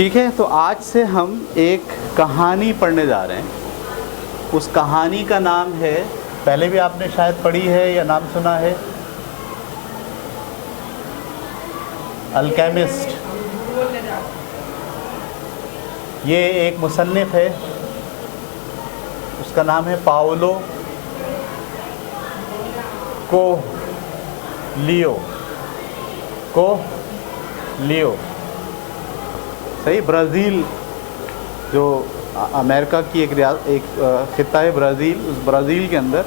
ٹھیک ہے، تو آج سے ہم ایک کہانی پڑھنے جا رہے ہیں. اس کہانی کا نام ہے، پہلے بھی آپ نے شاید پڑھی ہے یا نام سنا ہے، الکیمسٹ. یہ ایک مصنف ہے، اس کا نام ہے پاولو کویلیو. صحیح. برازیل، جو امریکہ کی ایک خطہ ہے برازیل، اس برازیل کے اندر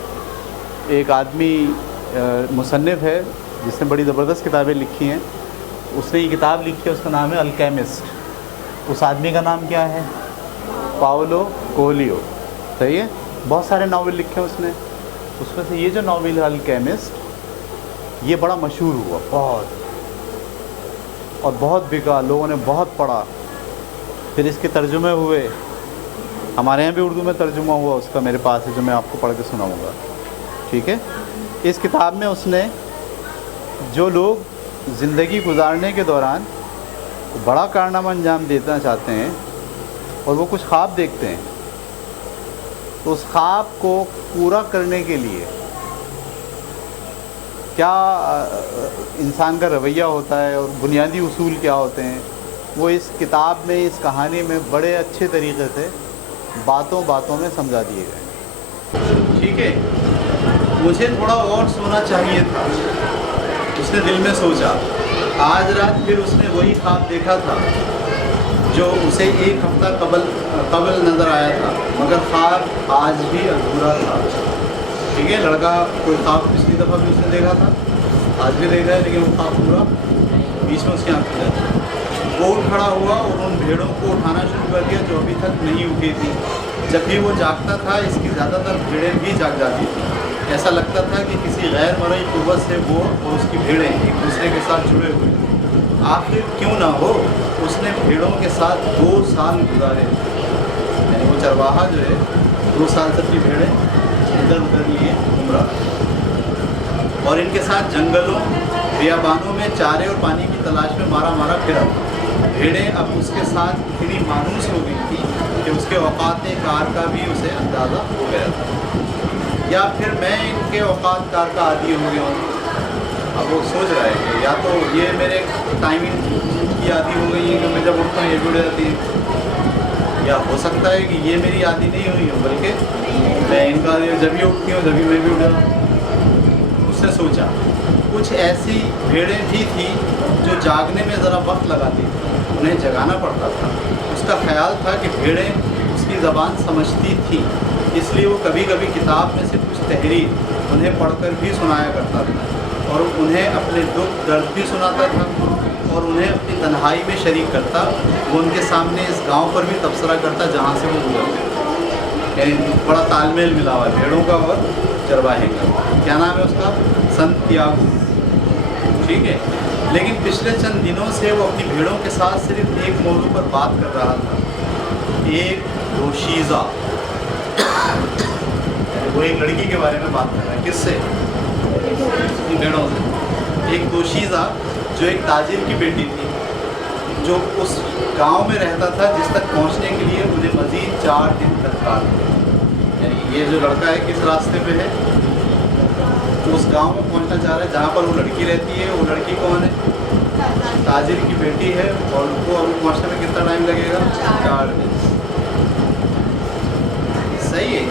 ایک آدمی مصنف ہے جس نے بڑی زبردست کتابیں لکھی ہیں. اس نے یہ کتاب لکھی ہے، اس کا نام ہے الکیمسٹ. اس آدمی کا نام کیا ہے؟ پاولو کویلیو. صحیح ہے. بہت سارے ناول لکھے ہیں اس نے. اس میں سے یہ جو ناول ہے الکیمسٹ، یہ بڑا مشہور ہوا بہت، اور بہت بکا، لوگوں نے بہت پڑھا. پھر اس کے ترجمے ہوئے، ہمارے یہاں بھی اردو میں ترجمہ ہوا اس کا، میرے پاس ہے، جو میں آپ کو پڑھ کے سناؤں گا. ٹھیک ہے. اس کتاب میں اس نے جو لوگ زندگی گزارنے کے دوران بڑا کارنامہ انجام دینا چاہتے ہیں اور وہ کچھ خواب دیکھتے ہیں، تو اس خواب کو پورا کرنے کے لیے کیا انسان کا رویہ ہوتا ہے اور بنیادی اصول کیا ہوتے ہیں، وہ اس کتاب میں، اس کہانی میں بڑے اچھے طریقے سے باتوں میں سمجھا دیے گئے. ٹھیک ہے. مجھے تھوڑا اور سونا چاہیے تھا، اس نے دل میں سوچا. آج رات پھر اس نے وہی خواب دیکھا تھا جو اسے ایک ہفتہ قبل نظر آیا تھا، مگر خواب آج بھی ادھورا تھا. ٹھیک ہے. لڑکا کوئی خواب پچھلی دفعہ بھی اس نے دیکھا تھا، آج بھی دیکھا ہے، لیکن وہ خواب پورا بیچ میں اس کی آنکھ کھل جاتی. وہ اٹھ کھڑا ہوا اور ان بھیڑوں کو اٹھانا شروع کر دیا جو ابھی تک نہیں اٹھی تھی. جب بھی وہ جاگتا تھا، اس کی زیادہ تر بھیڑیں بھی جاگ جاتی تھیں. ایسا لگتا تھا کہ کسی غیر مرئی قوت سے وہ اور اس کی بھیڑیں ایک دوسرے کے ساتھ جڑے ہوئے. آخر کیوں نہ ہو، اس نے بھیڑوں کے ساتھ 2 سال گزارے. یعنی وہ چرواہا جو ہے 2 سال سے اپنی بھیڑیں ادھر ادھر لیے گھوم رہا، اور ان کے ساتھ جنگلوں، بیابانوں میں چارے اور پانی کی تلاش میں مارا پھرا. بھیڑیں اب اس کے ساتھ اتنی مانوس ہو گئی تھی کہ اس کے اوقات کار کا بھی اسے اندازہ ہو گیا تھا. یا پھر میں ان کے اوقات کار کا عادی ہو گیا ہوں. اب وہ سوچ رہا ہے کہ یا تو یہ میرے ٹائمنگ کی عادی ہو گئی ہے کہ میں جب اٹھتا ہوں یہ بھی اٹھ جاتی ہے، یا ہو سکتا ہے کہ یہ میری عادی نہیں ہوئی ہو، بلکہ میں ان کا جب ہی اٹھتی ہوں جبھی میں بھی اٹھ جاتا ہوں. اس نے سوچا کچھ ایسی بھیڑیں بھی تھیں جو جاگنے میں ذرا وقت لگاتی تھی، انہیں جگانا پڑتا تھا. اس کا خیال تھا کہ بھیڑیں اس کی زبان سمجھتی تھیں، اس لیے وہ کبھی کبھی کتاب میں سے کچھ تحریر انہیں پڑھ کر بھی سنایا کرتا تھا، اور انہیں اپنے دکھ درد بھی سناتا تھا، اور انہیں اپنی تنہائی میں شریک کرتا. وہ ان کے سامنے اس گاؤں پر بھی تبصرہ کرتا جہاں سے وہ گزرتے. یعنی بڑا تال میل ملا ہوا ہے بھیڑوں کا اور چرواہے کا. کیا نام ہے اس کا؟ سنتیاگو. ٹھیک ہے. لیکن پچھلے چند دنوں سے وہ اپنی بھیڑوں کے ساتھ صرف ایک موضوع پر بات کر رہا تھا، ایک دوشیزہ. وہ ایک لڑکی کے بارے میں بات کر رہا ہے. کس سے؟ ان بھیڑوں سے. ایک دوشیزہ جو ایک تاجر کی بیٹی تھی، جو اس گاؤں میں رہتا تھا جس تک پہنچنے کے لیے انہیں مزید 4 دن درکار تھے. یعنی یہ جو لڑکا ہے کس راستے پہ ہے؟ تو اس گاؤں میں پہنچنا چاہ رہا ہے جہاں پر وہ لڑکی رہتی ہے. وہ لڑکی کون ہے؟ تاجر کی بیٹی ہے، اور ان کو ابھی پہنچنے میں کتنا ٹائم لگے گا؟ 4 دن. صحیح ہے.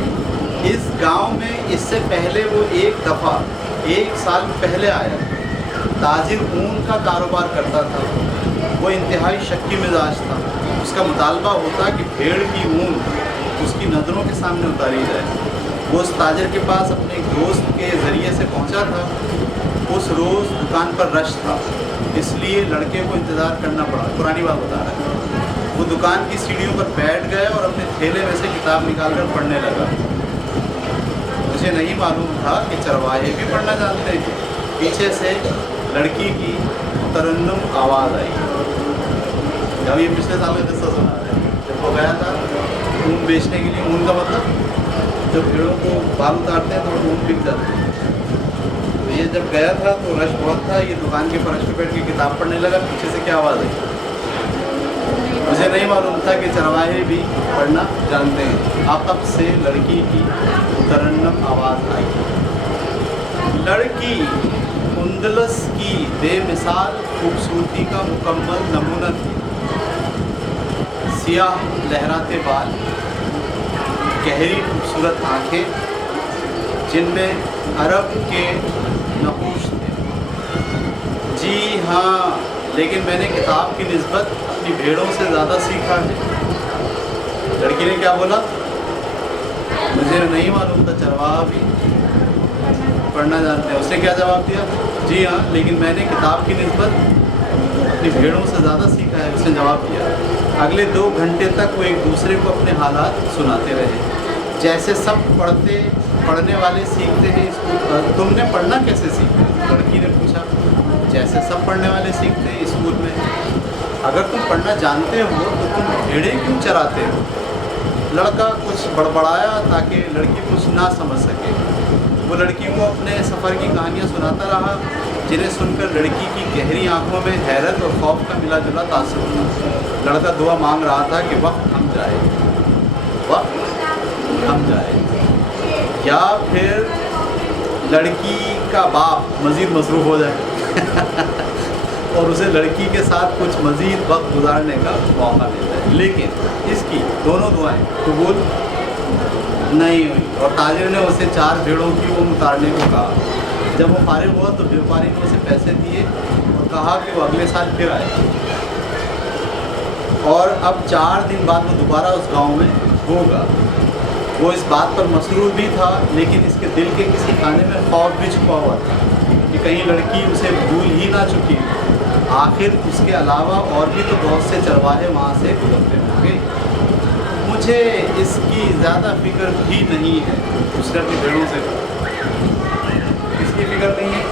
اس گاؤں میں اس سے پہلے وہ ایک دفعہ 1 سال پہلے آیا. تاجر اون کا کاروبار کرتا تھا. وہ انتہائی شکی مزاج تھا. اس کا مطالبہ ہوتا کہ بھیڑ کی اون اس کی نظروں کے سامنے اتاری جائے. وہ اس تاجر کے پاس اپنے ایک دوست کے ذریعے سے پہنچا تھا. اس روز دکان پر رش تھا، اس لیے لڑکے کو انتظار کرنا پڑا. پرانی بات بتا رہا ہے. وہ دکان کی سیڑھیوں پر بیٹھ گئے اور اپنے تھیلے میں سے کتاب نکال کر پڑھنے لگا. مجھے نہیں معلوم تھا کہ چرواہے بھی پڑھنا جانتے ہیں. پیچھے سے لڑکی کی ترنم آواز آئی. جب یہ پچھلے سال کا قصہ سنا رہے ہیں، جب وہ گیا تھا اون بیچنے کے لیے. اون کا مطلب جب بھیڑوں کو بال اتارتے ہیں تو اون بک جاتے ہیں. تو یہ جب گیا تھا تو رش بہت تھا. یہ دکان کے فرش پہ بیٹھ کے کتاب پڑھنے لگا. پیچھے سے کیا آواز آئی؟ مجھے نہیں معلوم تھا کہ چرواہے بھی پڑھنا جانتے ہیں۔ عقب سے لڑکی کی مترنم آواز آئی۔ لڑکی اندلس کی بے مثال خوبصورتی کا مکمل نمونہ تھی۔ سیاہ لہراتے بال، گہری خوبصورت آنکھیں جن میں عرب کے نقوش تھے۔ جی ہاں، لیکن میں نے کتاب کی نسبت اپنی بھیڑوں سے زیادہ سیکھا ہے۔ لڑکی نے کیا بولا؟ مجھے نہیں معلوم تھا چرواہا بھی پڑھنا جانتے ہیں۔ اس نے کیا جواب دیا؟ جی ہاں، لیکن میں نے کتاب کی نسبت اپنی بھیڑوں سے زیادہ سیکھا ہے، اس نے جواب دیا۔ اگلے 2 گھنٹے تک وہ ایک دوسرے کو اپنے حالات سناتے رہے، جیسے سب پڑھنے والے سیکھتے ہیں۔ تم نے پڑھنا کیسے سیکھا؟ لڑکی نے پوچھا۔ جیسے سب پڑھنے والے سیکھتے ہیں اسکول میں۔ اگر تم پڑھنا جانتے ہو تو تم بھیڑیں کیوں چراتے ہو؟ لڑکا کچھ بڑبڑایا تاکہ لڑکی کچھ نہ سمجھ سکے۔ وہ لڑکی کو اپنے سفر کی کہانیاں سناتا رہا، جنہیں سن کر لڑکی کی گہری آنکھوں میں حیرت اور خوف کا ملا جلا تاثر تھا۔ لڑکا دعا مانگ رہا تھا کہ وقت تھم جائے، وقت تھم جائے، یا پھر لڑکی کا باپ مزید مصروف ہو جائے اور اسے لڑکی کے ساتھ کچھ مزید وقت گزارنے کا موقع مل جائے۔ لیکن اس کی دونوں دعائیں قبول نہیں ہوئی اور تاجر نے اسے 4 بھیڑوں کی اون اتارنے کو کہا۔ جب وہ فارغ ہوا تو بیوپاری نے اسے پیسے دیے اور کہا کہ وہ اگلے سال پھر آئے، اور اب 4 دن بعد وہ دوبارہ اس گاؤں میں ہوگا۔ وہ اس بات پر مسرور بھی تھا، لیکن اس کے دل کے کسی خانے میں خوف بھی چھپا ہوا تھا کہ کہیں لڑکی اسے بھول ہی نہ چکی۔ آخر اس کے علاوہ اور بھی تو بہت سے چرواہے وہاں سے گزرتے ہوں گے۔ مجھے اس کی زیادہ فکر بھی نہیں ہے، اس نے اپنی بھیڑوں سے کہا۔ اس کی فکر نہیں ہے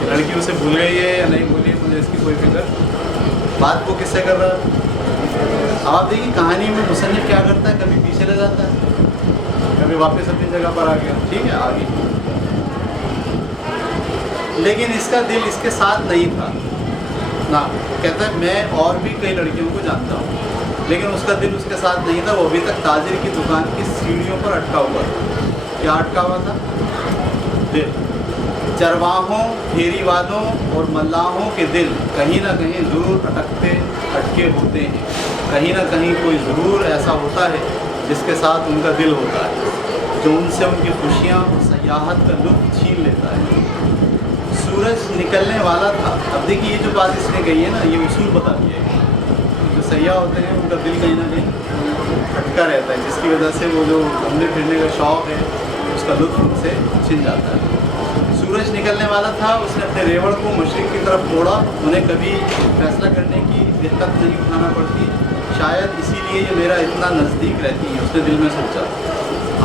کہ لڑکی اسے بھول گئی ہے یا نہیں بھولی، مجھے اس کی کوئی فکر۔ بات وہ کس سے کر رہا ہے؟ اب آپ دیکھیے کہانی میں مصنف کیا کرتا ہے، کبھی پیچھے لے جاتا ہے، کبھی واپس اپنی جگہ پر آ گیا، ٹھیک ہے، آگے۔ لیکن اس کا دل اس کے ساتھ نہیں تھا نا۔ کہتا ہے میں اور بھی کئی لڑکیوں کو جانتا ہوں، لیکن اس کا دل اس کے ساتھ نہیں تھا۔ وہ ابھی تک تاجر کی دکان کی سیڑھیوں پر اٹکا ہوا تھا۔ کیا اٹکا ہوا تھا؟ دل۔ چرواہوں، پھیری وادوں اور ملاحوں کے دل کہیں نہ کہیں ضرور اٹکے ہوتے ہیں۔ کہیں نہ کہیں کوئی ضرور ایسا ہوتا ہے جس کے ساتھ ان کا دل ہوتا ہے، جو ان سے ان کی خوشیاں اور سیاحت کا لطف چھین لیتا ہے۔ سورج نکلنے والا تھا۔ اب دیکھیے یہ جو بات اس نے کہی ہے نا، یہ اصول بتا دیا ہے۔ جو سیاح ہوتے ہیں ان کا دل کہیں نہ کہیں اٹکا رہتا ہے، جس کی وجہ سے وہ جو گھومنے پھرنے کا شوق ہے اس کا لطف ان سے چھن جاتا ہے۔ سورج نکلنے والا تھا، اس نے اپنے ریوڑ کو مشرق کی طرف موڑا۔ انہیں کبھی فیصلہ کرنے کی دقت نہیں اٹھانا پڑتی، شاید اسی لیے یہ میرا اتنا نزدیک رہتی ہے، اس نے دل میں سوچا۔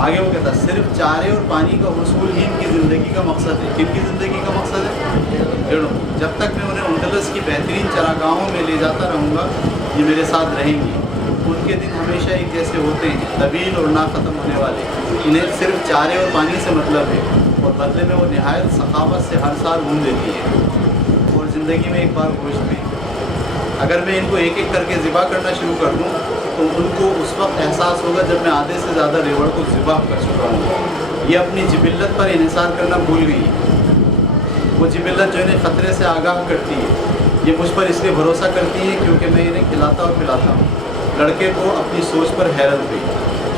آگے وہ کہتا ہے صرف چارے اور پانی کا حصول ہی ان کی زندگی کا مقصد ہے۔ کن کی زندگی کا مقصد ہے؟ بھیڑوں۔ جب تک میں انہیں اندلس کی بہترین چراگاہوں میں لے جاتا رہوں گا، یہ میرے ساتھ رہیں گی۔ ان کے دن ہمیشہ ایک جیسے ہوتے ہیں، طویل اور نہ ختم ہونے والے۔ انہیں صرف چارے اور پانی سے مطلب ہے، اور بدلے میں وہ نہایت ثقافت سے ہر سال اون دیتی ہے، اور زندگی میں ایک بار گوشت بھی۔ اگر میں ان کو ایک ایک کر کے ذبح کرنا شروع کر دوں تو ان کو اس وقت احساس ہوگا جب میں آدھے سے زیادہ ریوڑ کو ذبح کر چکا ہوں۔ یہ اپنی جبلت پر انحصار کرنا بھول گئی ہے، وہ جبلت جو انہیں خطرے سے آگاہ کرتی ہے۔ یہ مجھ پر اس لیے بھروسہ کرتی ہے کیونکہ میں انہیں کھلاتا اور پلاتا ہوں۔ لڑکے کو اپنی سوچ پر حیرت ہوئی۔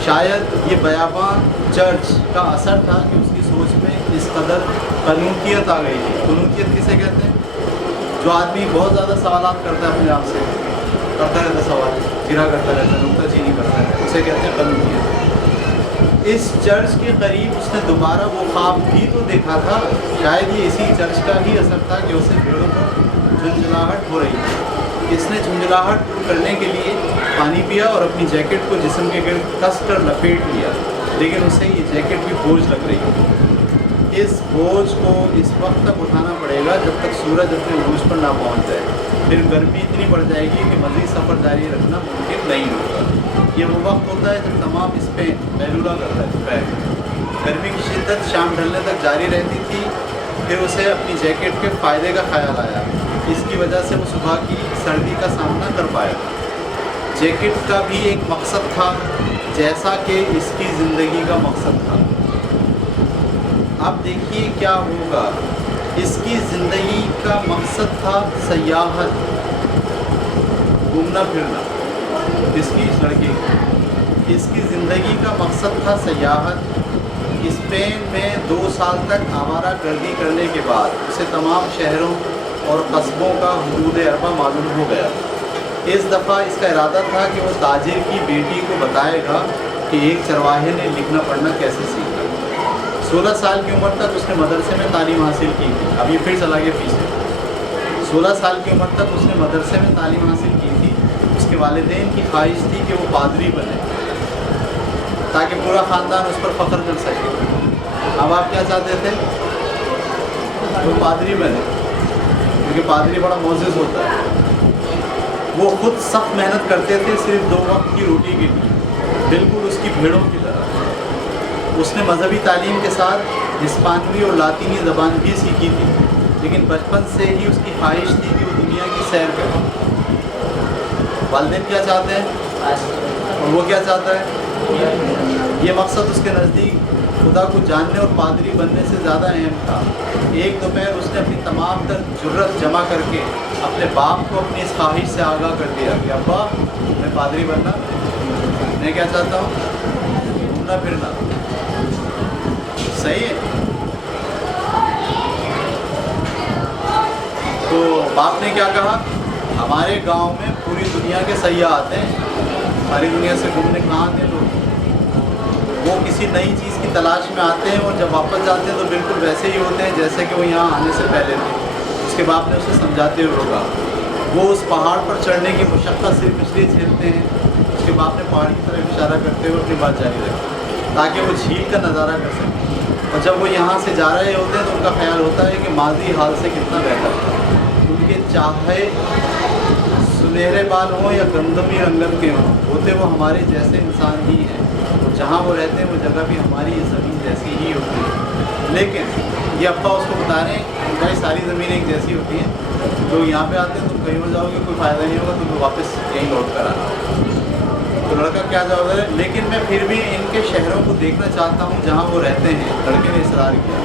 شاید یہ بیاباں چرچ کا اثر تھا کہ اس کی سوچ میں اس قدر قنوتیت آ گئی تھی۔ قنوتیت کسے کہتے ہیں؟ جو آدمی بہت زیادہ سوالات کرتا ہے، اپنے آپ سے کرتا رہتا سوال، گرا کرتا رہتا، نکتہ چینی کرتا ہے، اسے کہتے ہیں قنوتیت۔ اس چرچ کے قریب اس نے دوبارہ وہ خواب بھی تو دیکھا تھا۔ شاید یہ اسی چرچ کا ہی اثر تھا کہ اسے بھیڑوں پر جھنجھلاہٹ ہو رہی تھی۔ اس نے جھنجھلاہٹ دور کرنے کے لیے پانی پیا اور اپنی جیکٹ کو جسم کے گرد کس کر لپیٹ لیا، لیکن اسے یہ جیکٹ بھی بوجھ لگ رہی تھی۔ اس بوجھ کو اس وقت تک اٹھانا پڑے گا جب تک سورج اپنے عروج پر نہ پہنچ جائے، پھر گرمی اتنی بڑھ جائے گی کہ مزید سفر جاری رکھنا ممکن نہیں ہوگا۔ یہ وہ وقت ہوتا ہے جب تمام اسپین بیلولہ کرتا ہے، دوپہر۔ گرمی کی شدت شام ڈھلنے تک جاری رہتی تھی۔ پھر اسے اپنی جیکٹ کے فائدے کا خیال آیا، اس کی وجہ سے وہ صبح کی سردی کا سامنا کر پایا۔ जैकेट का भी एक मकसद था जैसा कि इसकी ज़िंदगी का मकसद था। अब देखिए क्या होगा, इसकी ज़िंदगी का मकसद था सयाहत, घूमना फिरना। इसकी इस लड़की इसकी ज़िंदगी का मकसद था सयाहत। स्पेन में 2 साल तक आवारा गर्दी करने के बाद उसे तमाम शहरों और कस्बों का हदूद अरबा मालूम हो गया। इस दफ़ा इसका इरादा था कि वो ताजिर की बेटी को बताएगा कि एक चरवाहे ने लिखना पढ़ना कैसे सीखा। 16 साल की उम्र तक उसने मदरसे में तालीम हासिल की थी। अब ये फिर चला गया पीछे। 16 साल की उम्र तक उसने मदरसे में तालीम हासिल की थी। उसके वालिदैन की ख्वाहिश थी कि वो पादरी बने ताकि पूरा ख़ानदान उस पर फ़ख्र कर सके। अब आप क्या चाहते थे? वो पादरी बने, क्योंकि पादरी बड़ा मोअज़्ज़िज़ होता है। वो ख़ुद सख्त मेहनत करते थे सिर्फ 2 वक्त की रोटी के लिए, बिल्कुल उसकी भेड़ों की तरह। उसने मजहबी तालीम के साथ हिस्पानवी और लातीनी ज़बान भी सीखी थी, लेकिन बचपन से ही उसकी ख्वाहिश थी कि वो दुनिया की सैर करे। वालिदैन क्या चाहते हैं और वो क्या चाहता है? ये मकसद उसके नज़दीक खुदा को जानने और पादरी बनने से ज़्यादा अहम था। एक दोपहर उसने अपनी तमाम तर जुर्रत जमा करके अपने बाप को अपनी इस ख्वाहिश से आगाह कर दिया कि अब्बा, मैं पादरी बनना, मैं क्या चाहता हूँ? घूमना फिरना। सही है। तो बाप ने क्या कहा, हमारे गांव में पूरी दुनिया के सयाह आते हैं, सारी दुनिया से घूमने कहाँ आते हैं लोग। वो किसी नई चीज़ की तलाश में आते हैं और जब वापस जाते हैं तो बिल्कुल वैसे ही होते हैं जैसे कि वो यहाँ आने से पहले थे। उसके बाप ने उसे समझाते हुए कहा, वो उस पहाड़ पर चढ़ने की मशक्क़त सिर्फ इसलिए झेलते हैं। उसके बाप ने पहाड़ की तरफ इशारा करते हुए अपनी बात जारी रखी ताकि वो झील का नज़ारा कर सकें। और जब वो यहाँ से जा रहे होते हैं तो उनका ख्याल होता है कि माजी हाल से कितना बेहतर था। उनके चाहे सुनहरे बाल हों या गंदमी रंगत के हों, होते वो हमारे जैसे इंसान ही हैं। जहाँ वो रहते हैं वो जगह भी हमारी ज़मीन जैसी ही होती है। लेकिन ये अब्बा उसको बता रहे हैं भाई सारी ज़मीन एक जैसी होती है। लोग यहाँ पे आते हैं, तुम कहीं और जाओगे कोई फ़ायदा नहीं होगा, तुमको वापस यहीं लौट कर आना। तो लड़का क्या जवाब दे, लेकिन मैं फिर भी इनके शहरों को देखना चाहता हूँ जहाँ वो रहते हैं। लड़के ने इसरार किया।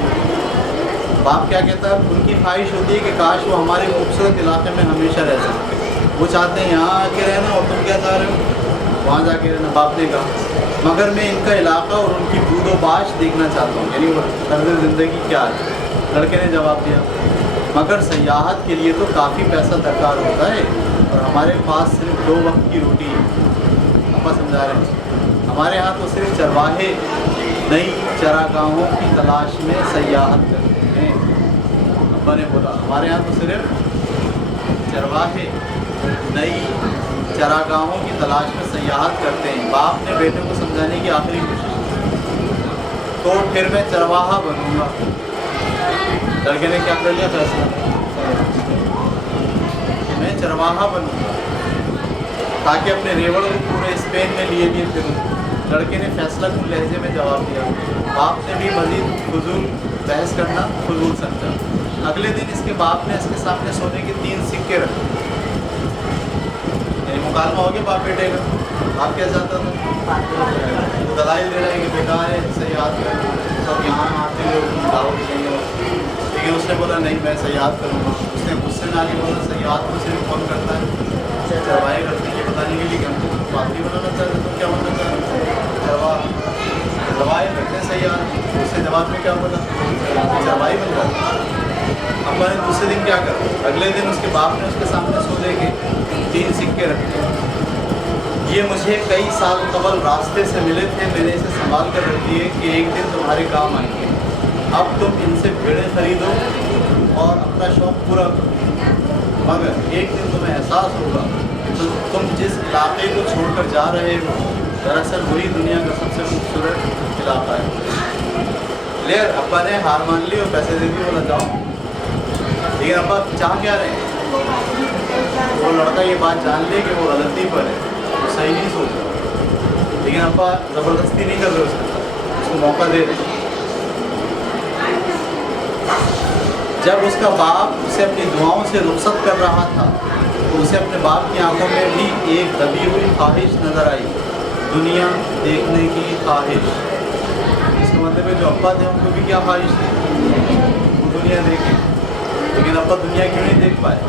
बाप क्या कहता है, उनकी ख्वाहिश होती है कि काश वो हमारे खूबसूरत इलाके में हमेशा रह सकते। वो चाहते हैं यहाँ आके रहना और तुम क्या चाह रहे हो? वहाँ जाके रहना। बाप ने कहा, मगर मैं इनका इलाका और उनकी बूदोबाश देखना चाहता हूँ, यानी वो तर्ज़ ज़िंदगी क्या है। लड़के ने जवाब दिया, मगर सयाहत के लिए तो काफ़ी पैसा दरकार होता है और हमारे पास सिर्फ 2 वक्त की रोटी है। अपा समझा रहे हैं, हमारे यहाँ तो सिर्फ चरवाहे नई चरागाहों की तलाश में सयाहत करते हैं। अब्बा ने बोला, हमारे यहाँ तो सिर्फ चरवाहे नई चरागाहों की तलाश में सयाहत करते हैं। बाप ने बेटे को समझाने की आखिरी कोशिश की, तो फिर मैं चरवाहा बनूंगा। लड़के ने क्या कर लिया फैसला कि मैं चरवाहा बनूंगा ताकि अपने रेवड़ को पूरे स्पेन में लिए फिरूं। लड़के ने फैसला कुल लहजे में जवाब दिया। बाप ने भी मज़ीद फजूल बहस करना फजूल समझा। अगले दिन इसके बाप ने इसके सामने सोने के 3 सिक्के रखे। मुकालमा हो गया बाप बेटे का। बाप क्या चाहता था? वो दलाइल दे रहा है कि बेटा है सयाहत कर, सब यहाँ आते लोग दावत देंगे, लेकिन उसने बोला नहीं, मैं सयाहत करूँगा। उसने गुस्से में आके बोला, सयाहत को सिर्फ कौन करता है? चरवाहे करते हैं। ये बताने के लिए कि हमको पादरी बनाना चाहते, तुम क्या बनना चाहते? चरवाहे करते हैं सयाहत। उसने जवाब में क्या बोला? चरवाही बन जाता। अब्बा ने दूसरे दिन क्या करा, अगले दिन उसके बाप ने उसके सामने सोने के 3 सिक्के रखे। ये मुझे कई साल कबल रास्ते से मिले थे, मैंने इसे संभाल कर रख दिए कि एक दिन तुम्हारे काम आएंगे। अब तुम इनसे भेड़ें खरीदो और अपना शौक़ पूरा करो, मगर एक दिन तुम्हें एहसास होगा तो तुम जिस इलाके को छोड़कर जा रहे हो दरअसल वही दुनिया का सबसे खूबसूरत इलाका है। क्लियर? अब्बा ने हार मान ली और पैसे दे दिए, बोला जाओ। लेकिन अब्बा चाह क्या रहे हैं? वो लड़का ये बात जान ले कि वो गलती पर है, वो सही नहीं सोच रहा, लेकिन अब्बा ज़बरदस्ती नहीं कर रहे उसके साथ, उसको मौका दे रहे। जब उसका बाप उसे अपनी दुआओं से रुखसत कर रहा था تو उसे अपने बाप की आंखों में भी एक दबी हुई ख्वाहिश नज़र आई, दुनिया देखने की ख्वाहिश। इसका मतलब है जो अब्बा थे उनको भी क्या ख्वाहिश थी, वो दुनिया देखें, लेकिन अब्बा दुनिया क्यों नहीं देख पाए।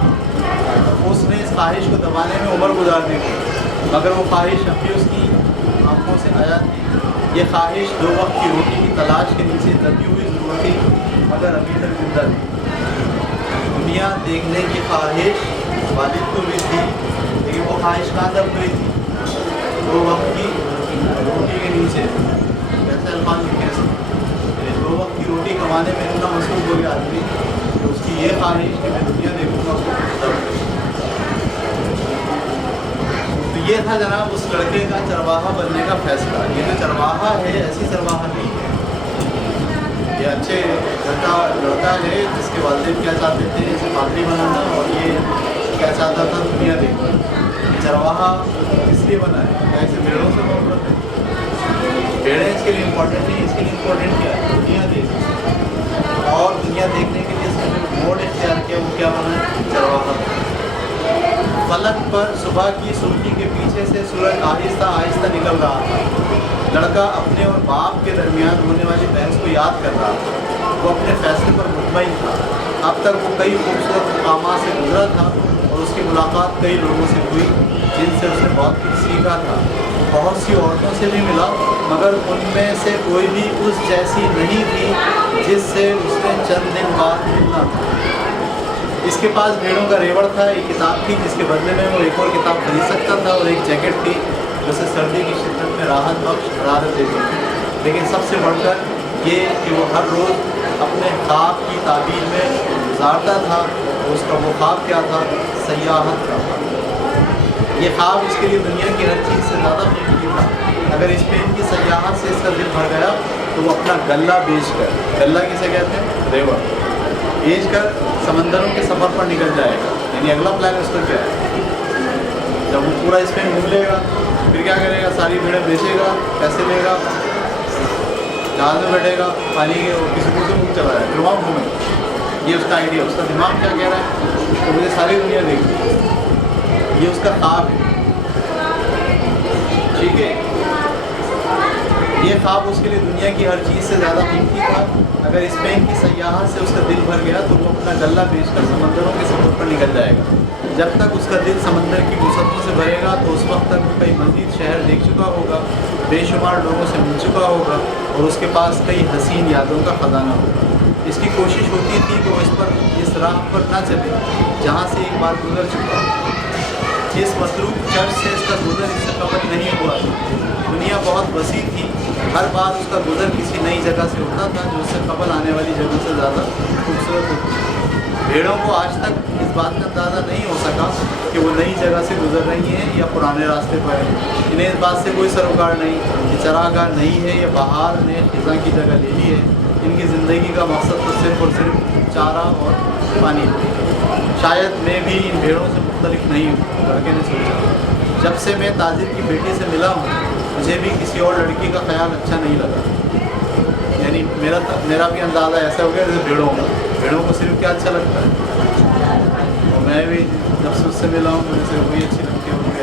उसने इस ख्वाहिश को दबाने में उम्र गुजार दी थी, मगर वो ख्वाहिश अब भी उसकी आंखों से आया थी। ये ख्वाहिश 2 वक्त की रोटी की तलाश के नीचे दबी हुई ज़रूरत थी, मगर अभी तक जिंदा थी। दुनिया देखने की ख्वाहिश वालिद को भी थी, लेकिन वो ख्वाहिश कहाँ दब गई थी, 2 वक्त की रोटी के नीचे। कैसे अल्फाज लिखे हैं, 2 वक्त की रोटी कमाने में इतना मसरूफ़ हो गया आदमी कि उसकी ये ख्वाहिश कि मैं दुनिया देखूँगा उसको दब गई। तो ये था जनाब उस लड़के का चरवाहा बनने का फैसला। ये जो चरवाहा है ऐसी चरवाहा नहीं है, ये अच्छे घर का लड़का है जिसके वालिदैन क्या चाहते थे, इसे पादरी बनाना, और ये क्या चाहता था, दुनिया देखना। चरवाहा इसलिए बना है क्या इसे भेड़ों से मोहब्बत है, भेड़ें इसके लिए इम्पोर्टेंट नहीं, इसके लिए इम्पोर्टेंट क्या है, दुनिया देखना। और दुनिया देखने के लिए इसने जो मोड इख्तियार किया वो क्या बना है, चरवाहा। फलक पर सुबह की सुर्खी के पीछे से सूरज आहिस्ता आहिस्ता निकल रहा था। लड़का अपने और बाप के दरमियान होने वाली बहस को याद कर रहा था। वो अपने फैसले पर मुतमईन था। अब तक वो कई खूबसूरत मकामात से गुजरा था और उसकी मुलाकात कई लोगों से हुई जिनसे उसने बहुत कुछ सीखा था। बहुत सी औरतों से भी मिला, मगर उनमें से कोई भी उस जैसी नहीं थी जिससे उसने चंद दिन बाद मिलना था। इसके पास भेड़ों का रेवड़ था, एक किताब थी जिसके बदले में वो एक और किताब खरीद सकता था, और एक जैकेट थी जो उसे सर्दी की शिद्दत में राहत बख्श हरारत देती थी। लेकिन सबसे बढ़कर ये कि वो हर रोज़ अपने ख्वाब की ताबीर में गुजारता था, और उसका वो ख्वाब क्या था, सयाहत का था। ये ख्वाब उसके लिए दुनिया की हर चीज़ से ज़्यादा कीमती था। अगर स्पेन की सयाहत से इसका दिल भर गया तो वो अपना गला बेच कर, गला किसे कहते हैं, रेवड़, बेच कर समंदरों के सफ़र पर निकल जाएगा। यानी अगला प्लान उसका क्या है, जब वो पूरा स्पेन घूम लेगा फिर क्या करेगा, सारी भेड़ें बेचेगा, पैसे लेगा, जहाज़ में बैठेगा, पानी के किसी दूसरे मुल्क चला जाए, फिर वहाँ घूमेगा। ये उसका आइडिया, उसका दिमाग क्या कह रहा है, तो मुझे सारी दुनिया देखनी, ये उसका ख्वाब है। ठीक है, ये ख्वाब उसके लिए दुनिया की हर चीज़ से ज़्यादा कीमती था। अगर स्पेन की सयाहत से उसका दिल भर गया तो वो अपना गला बेचकर समंदरों के सफ़र पर निकल जाएगा। जब तक उसका दिल समंदर की वसअतों से भरेगा तो उस वक्त तक वो कई मज़ीद शहर देख चुका होगा, बेशुमार लोगों से मिल चुका होगा, और उसके पास कई हसीन यादों का ख़जाना होगा। इसकी कोशिश होती थी कि वो इस राह पर ना चले जहाँ से एक बार गुजर चुका हो। जिस मसरूफ़ चर्च से इसका गुजर इससे कबल नहीं हुआ था। दुनिया बहुत वसी थी, हर बार उसका गुजर किसी नई जगह से होता था जो उससे कबल आने वाली जगह से ज़्यादा खूबसूरत होती। भेड़ों को आज तक इस बात का अंदाज़ा नहीं हो सका कि वो नई जगह से गुजर रही हैं या पुराने रास्ते पर हैं। इन्हें इस बात से कोई सरोकार नहीं कि चरागाह नहीं है या बहार ने ख़िज़ा की जगह ले ली है। इनकी ज़िंदगी का मकसद तो सिर्फ़ और सिर्फ चारा और पानी है। शायद मैं भी इन भेड़ों से मुख्तलिफ नहीं हूँ, लड़के ने सोचा। जब से मैं ताजिर की बेटी से मिला हूँ मुझे भी किसी और लड़की का ख्याल अच्छा नहीं लगा। यानी मेरा भी अंदाज़ा ऐसा हो गया जैसे भेड़ों को सिर्फ क्या अच्छा लगता है, और मैं भी जब से उससे मिला हूँ मुझे सिर्फ वही अच्छी लगती है, वही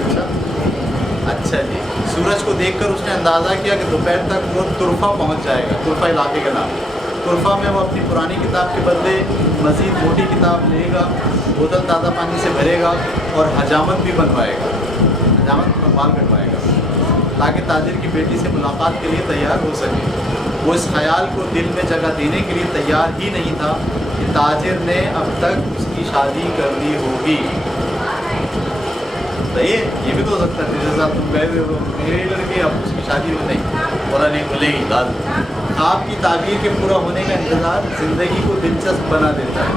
अच्छा जी। सूरज को देखकर उसने अंदाज़ा किया कि दोपहर तक वो तुरफा पहुँच जाएगा। तुरफा इलाके का नाम। तुरफा में वो अपनी पुरानी किताब के बदले मज़ीद मोटी किताब लेगा, बोतल ताज़ा पानी से भरेगा और हजामत भी बनवाएगा, हजामत बाल कटवाएगा, ताकि ताजिर की बेटी से मुलाकात के लिए तैयार हो सके। वो इस ख्याल को दिल में जगह देने के लिए तैयार ही नहीं था कि ताजिर ने अब तक उसकी शादी कर ली होगी। तो ये भी तो हो सकता है मेरे साथ तुम गए हुए हो, मेरे लड़के अब उसकी शादी हो नहीं, बोला नहीं बोलेगी दाद। आपकी ताबीर के पूरा होने का इंतज़ार ज़िंदगी को दिलचस्प बना देता है।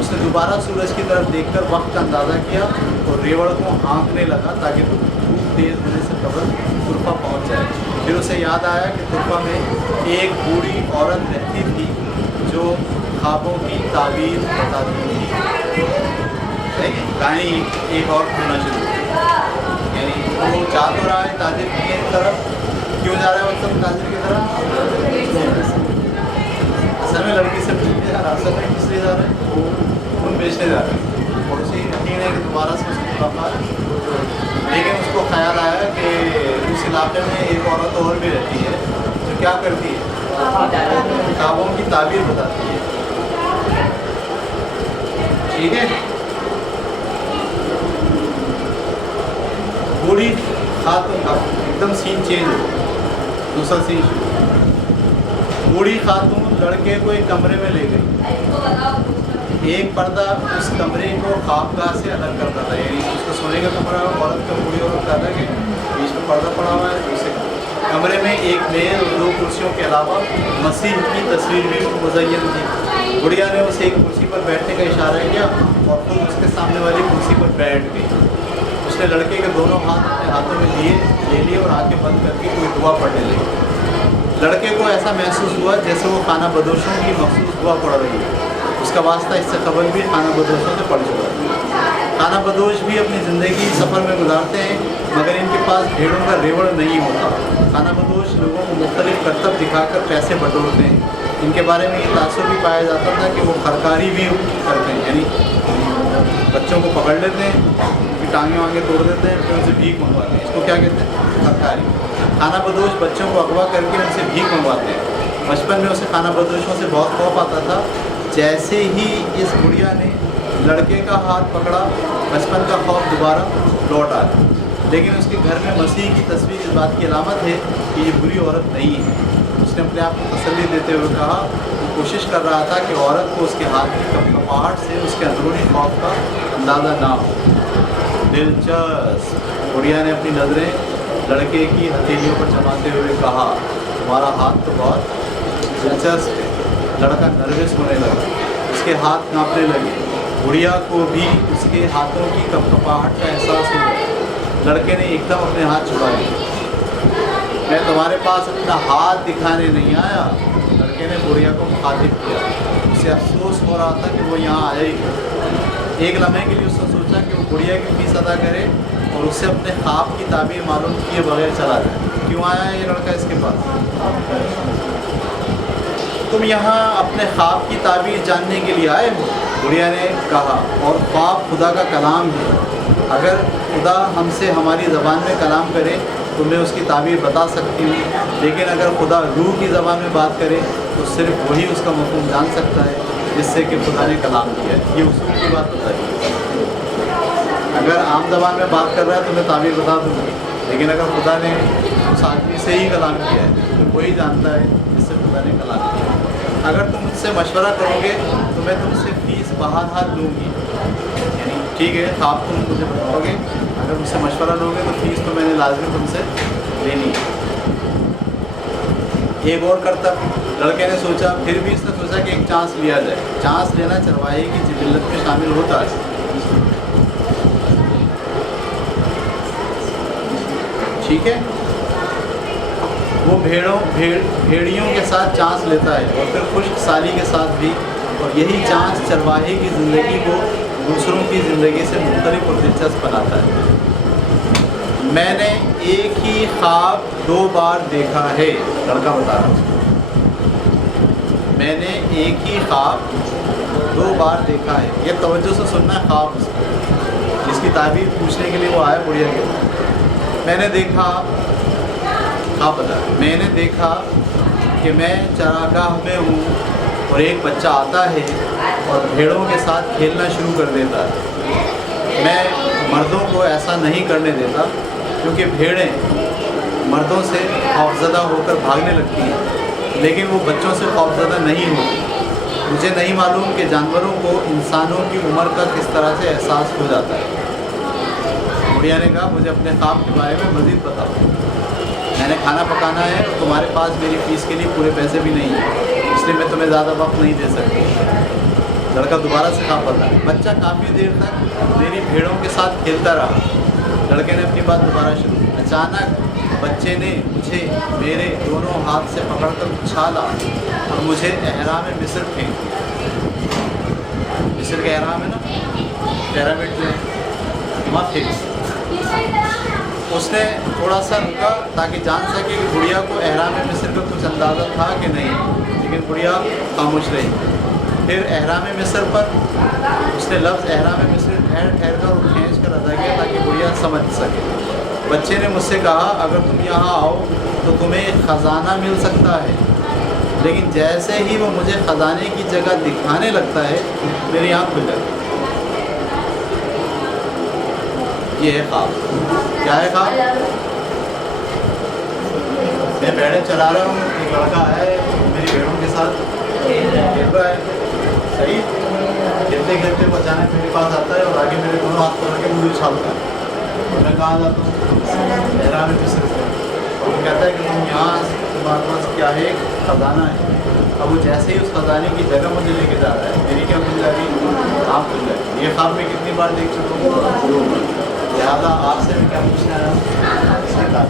उसने दोबारा सूरज की तरफ देखकर वक्त का अंदाज़ा किया और रेवड़ को हाँकने लगा ताकि धूप तेज़ होने से कबल तुरफा पहुँच जाए। फिर उसे याद आया कि तुरफा में एक बूढ़ी औरत रहती थी जो ख्वाबों की ताबीर बताती थी। सही कहानी एक और होना शुरू हुई, यानी वो जा तो रहा है ताजिर की तरफ, क्यों जा रहा है मतलब ताजिर की तरफ, असल में लड़की से मिलने जा रहा है, असल में किस लिए जा रहा है, वो खून बेचने जा रहा है। और उसे यकीन है कि दोबारा से उसकी मुलाकात, लेकिन उसको ख्याल आया कि उस इलाके में एक औरत और भी रहती है जो क्या करती है, किताबों की ताबीर बताती है। ठीक है, बूढ़ी खातून का एकदम सीन चेंज हो, दूसरा सीन शुरू। बूढ़ी खातून लड़के को एक कमरे में ले गई, एक पर्दा उस कमरे को ख्वाबगाह से अलग करता था, यानी उसका सोने का कमरा औरत का, बूढ़ी औरत का अलग है, बीच में पर्दा पड़ा हुआ है। दूसरे कमरे में एक मेज और 2 कुर्सियों के अलावा मसीह की तस्वीर भी मुज़य्यन थी। बुढ़िया ने उसे एक कुर्सी पर बैठने का इशारा किया और खुद उसके सामने वाली कुर्सी पर बैठ गई। उसने लड़के के दोनों हाथ अपने हाथों में ले लिए और आंखें बंद करके कोई दुआ पढ़ने लगी। लड़के को ऐसा महसूस हुआ जैसे वो खाना बदोशों की मखसूस दुआ पढ़ रही है। उसका वास्ता इससे कबल भी खाना बदोशों से पढ़ चुका है। खाना बदोश भी अपनी ज़िंदगी सफ़र में गुजारते हैं, मगर इनके पास भेड़ों का रेवड़ नहीं होता। खाना बदोश लोगों को मुख्तलिफ करतब दिखाकर पैसे बटोरते हैं। इनके बारे में ये तासुर भी पाया जाता था कि वो खरकारी भी करते हैं, यानी बच्चों को पकड़ लेते हैं, उनकी टांगें वांगे तोड़ देते हैं, फिर उनसे भीख मंगवाते हैं। इसको क्या कहते हैं? खरकारी। खाना बदोश बच्चों को अगवा करके उनसे भीख मंगवाते हैं। बचपन में उसे खाना बदोशों से बहुत खौफ आता था। जैसे ही इस बुढ़िया ने लड़के का हाथ पकड़ा, बचपन का खौफ दोबारा लौट आया। लेकिन उसके घर में मसीह की तस्वीर इस बात की अलामत है कि ये बुरी औरत नहीं है। उसने अपने आप को तसल्ली देते हुए कहा, वो कोशिश कर रहा था कि औरत को उसके हाथ की कपकपाहट से उसके अंदरूनी खौफ का अंदाज़ा ना हो। दिलचस्प। बुढ़िया ने अपनी नज़रें लड़के की हथेलियों पर जमाते हुए कहा, तुम्हारा हाथ तो बहुत दिलचस्प है। लड़का नर्वस होने लगा, उसके हाथ कांपने लगे। बुढ़िया को भी उसके हाथों की कपकपाहट का एहसास हुआ। लड़के ने एकदम अपने हाथ छुड़ा लिए। मैं तुम्हारे पास अपना हाथ दिखाने नहीं आया, लड़के ने बुढ़िया को मुखातिब किया। उसे अफसोस हो रहा था कि वो यहाँ आया ही। एक लम्हे के लिए उसने सोचा कि वो बुढ़िया की फीस अदा करे और उससे अपने ख्वाब की ताबीर मालूम किए बगैर चला जाए। क्यों आया है ये लड़का इसके पास? तुम यहाँ अपने ख्वाब की ताबीर जानने के लिए आए हो, बुढ़िया ने कहा, और ख्वाब खुदा का कलाम है। अगर खुदा हमसे हमारी ज़बान में कलाम करे तो मैं उसकी ताबीर बता सकती हूँ, लेकिन अगर खुदा रूह की ज़बान में बात करे तो सिर्फ वही उसका मफ़हूम जान सकता है जिससे कि खुदा ने कलाम किया है। ये उसूल की बात बताइए। अगर आम ज़बान में बात कर रहा है तो मैं ताबीर बता दूँगी, लेकिन अगर खुदा ने उस आदमी से ही कलाम किया है तो वही जानता है जिससे खुदा ने कलाम किया है। अगर तुम मुझसे मशवरा करोगे तो मैं तुमसे फ़ीस बहरहाल लूँगी, यानी ठीक है, आप तुम मुझे बताओगे, अगर मुझसे मशवरा लोगे तो फ़ीस तो मैंने लाजमी तुमसे लेनी है। एक और करतब लड़के ने सोचा, फिर भी इसने सोचा कि एक चांस लिया जाए। चांस लेना चरवाहे की जिबिल्लत में शामिल होता है। ठीक है, वो भेड़ियों के साथ चांस लेता है और फिर खुश्क साली के साथ भी, और यही चांस चरवाहे की ज़िंदगी को दूसरों की ज़िंदगी से मुख्तलिफ और दिलचस्प बनाता है। मैंने एक ही ख्वाब 2 बार देखा है, लड़का बता रहा है। मैंने एक ही ख्वाब 2 बार देखा है। ये तवज्जो से सुनना है ख्वाब उसको, जिसकी ताबीर पूछने के लिए वो आया बुढ़िया के। मैंने देखा, ख्वाब बता, मैंने देखा कि मैं चरागाह में हूँ और एक बच्चा आता है और भेड़ों के साथ खेलना शुरू कर देता है। मैं मर्दों को ऐसा नहीं करने देता क्योंकि भेड़ें मर्दों से खौफज़दा होकर भागने लगती हैं, लेकिन वो बच्चों से खौफज़दा नहीं होती। मुझे नहीं मालूम कि जानवरों को इंसानों की उम्र का किस तरह से एहसास हो जाता है। बुढ़िया ने कहा, मुझे अपने ख्वाब के बारे में मज़ीद बताओ। मैंने खाना पकाना है और तुम्हारे पास मेरी फ़ीस के लिए पूरे पैसे भी नहीं हैं, इसलिए मैं तुम्हें ज़्यादा वक्त नहीं दे सकती। लड़का दोबारा से ख्वाब पता। बच्चा काफ़ी देर तक मेरी भेड़ों के साथ खेलता रहा। लड़के ने अपनी बात दोबारा शुरू की। अचानक बच्चे ने मुझे मेरे दोनों हाथ से पकड़कर उछाला और मुझे एहराम मिस्र फेंक दिया। मिस्र का एहराम है ना, पिरामिड जो है, वहाँ फेंक। उसने थोड़ा सा रुका ताकि जान सके कि बुढ़िया को एहराम मिस्र का कुछ अंदाज़ा था कि नहीं, लेकिन बुढ़िया खामोश रही। फिर एहराम मिस्र पर उसने लफ्ज़ एहराम मिस्र ठहर कर और खींच ادا کیا تاکہ گڑیا سمجھ سکے. بچے نے مجھ سے کہا اگر تم یہاں آؤ تو تمہیں ایک خزانہ مل سکتا ہے، لیکن جیسے ہی وہ مجھے خزانے کی جگہ دکھانے لگتا ہے میری آنکھ کھل جاتی ہے. یہ ہے خواب. کیا ہے خواب؟ میں بیڑے چلا رہا ہوں، ایک لڑکا ہے میری بیڑوں کے ساتھ کھیل رہا ہے. صحیح کھیلتے کھیلتے وہ اچانک میرے پاس آتا ہے اور آگے میرے دونوں ہاتھ پکڑ کے مجھے اچھالتا ہے. میں کہاں جاتا ہوں؟ لہرا میں پھر سے وہ کہتا ہے کہ تم یہاں تمہارے پاس کیا ہے؟ ایک خزانہ ہے. اب وہ جیسے ہی اس خزانے کی جگہ مجھے لے کے جا رہا ہے میری کیا کھل جا رہی ہے؟ آنکھ کھل جائے. یہ خواب میں کتنی بار دیکھ چکا ہوں؟ لہٰذا آپ سے بھی کیا پوچھنا ہے اس کے بعد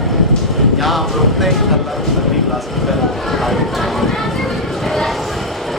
یہاں ہم روکتے ہیں. انشاءاللہ اگلی کلاس میں آگے